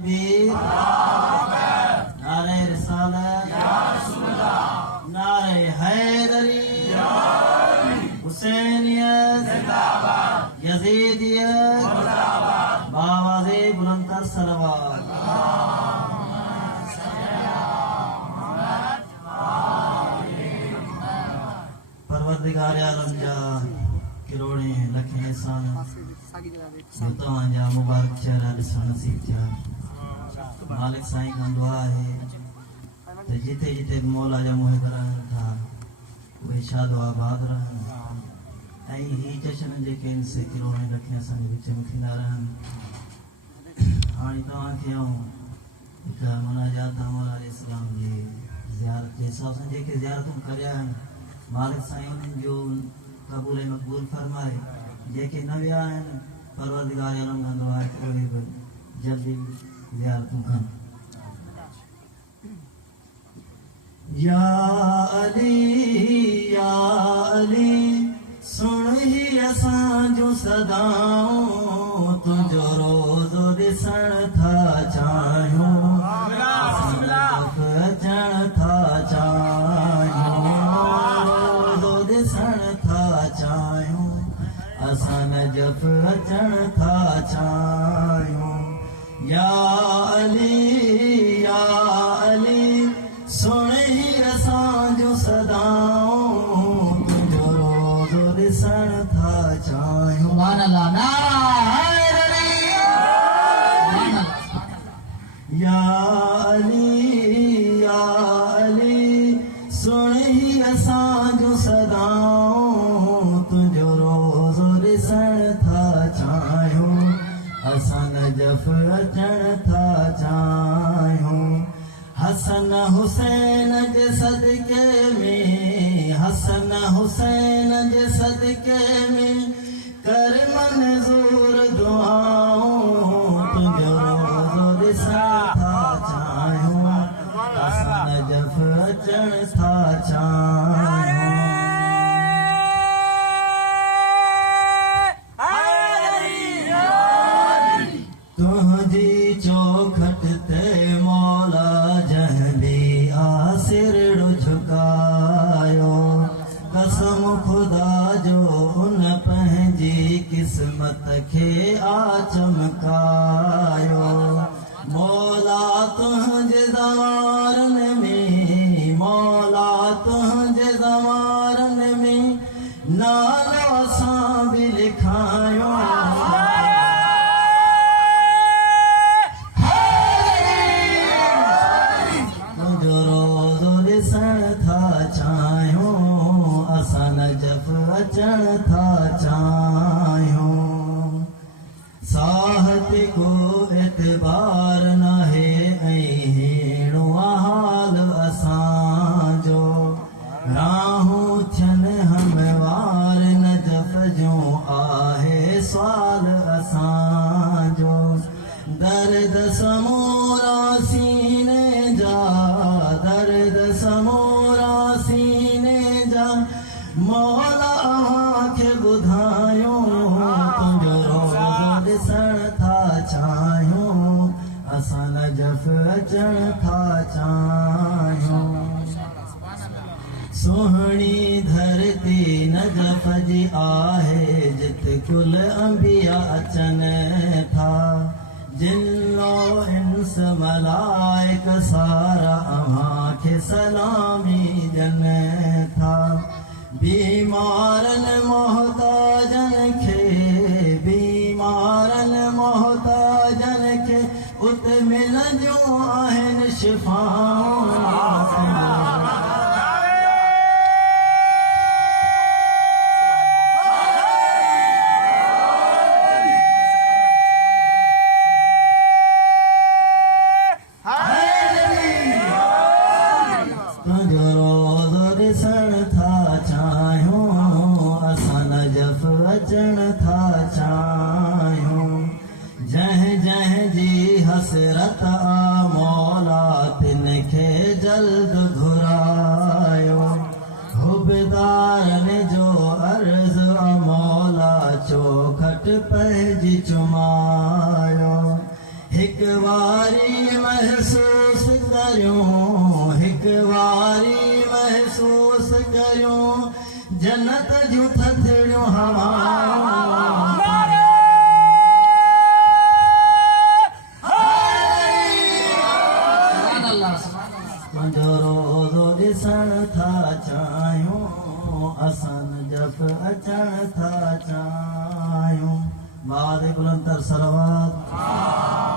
तकबीर नारे रिसालत नारे हैदरी हुसैनियत यजीदियत बावाज़े बुलंदतर सलवात परवरदिगार आलम जा किरोड़े लखे एहसान तव्हांजा मुबारक चेहरा ॾिसण नसीब थिया मालिक साईं खां दुआ है त जिते जिते मौला जा मुहिब रहनि था उहे शादो आबाद रहनि ऐं ही जश्न जेके आहिनि से किरोड़े लखे असांजे विच में थींदा रहनि हाणे तव्हांखे आऊं हिकु मुनाजात मौला इस्लाम जी ज़ियारत जे हिसाब सां जेके ज़ियारतूं करिया आहिनि मालिक साईं उन्हनि जो क़बूल मक़बूल फरमाए जेके न विया आहिनि परवरदिगार आलम खां दुआ आहे त उहे बि जल्दी ज़ियारतूं कनि या अली सुन ही असांजो सदाऊं तुंहिंजो रोज़ो ॾिसण था चाहियूं अचण था चाहियूं रोज़ो ॾिसण था चाहियूं असां नजफ़ अचण था चाहियूं या अली सुन ही असांजो सदाऊं तुंहिंजो रोज़ो ॾिसण था चाहियूं सुभान अल्लाह नारा हैदरी या अली सुन ही असांजो सदाऊं तुंहिंजो रोज़ो ॾिसण था चाहियूं असां नजफ़ अचण था चाहियूं हसन हुसैन जे सदके में हसन हुसैन जे सदके में कर मंज़ूर दुआऊं तुंहिंजो रोज़ो ॾिसण था चाहियूं असां नजफ़ अचण था चाहियूं तुंहिंजी चौखट ते मौला जंहिं आसिर झुकायो कसम ख़ुदा जो उन पंहिंजी क़िस्मत खे आ चमकायो मौला तुंहिंजे ज़वारनि में मौला तुंहिंजे ज़वारनि में नालो असां बि लिखायो अचण था चाहियूं साहत को एतबार नाहे ऐं हेणो हाल असांजो राहूं थियनि हमवार नजफ़ जो आहे सुवाल असांजो दर्द समूरा सीने जा दर्द समूरा सीने जा मौला अव्हांखे ॿुधायूं तुंहिंजो रोज़ो ॾिसण था चाहियूं असां नजफ़ अचण था चाहियूं सुहिणी धरती नजफ़ जी आहे जिते कुल अंबिया अचनि था जिन्नो इंस मलाइक सारा अव्हांखे सलामी ॾियनि था बीमारन मोहताजन खे उत मिलंदियूं आहिनि शिफ़ाऊं तुंहिंजो रोज़ो ॾिसण था चाहियूं असां नजफ़ अचण था चाहियूं जंहिं जंहिं जी हसरत आ मौला तिन खे जल्द घुरायो हुबदारनि जो अर्ज़ आ मौला चौखट पंहिंजी चुमायो हिकु वारी महसूस करियूं हिक वारी महसूस करियूं जन्नत जूं थधिड़ियूं हवाऊं तुंहिंजो रोज़ो ॾिसण था चाहियूं असां जफ़ अचण था चाहियूं बाद बुलंदर सलवात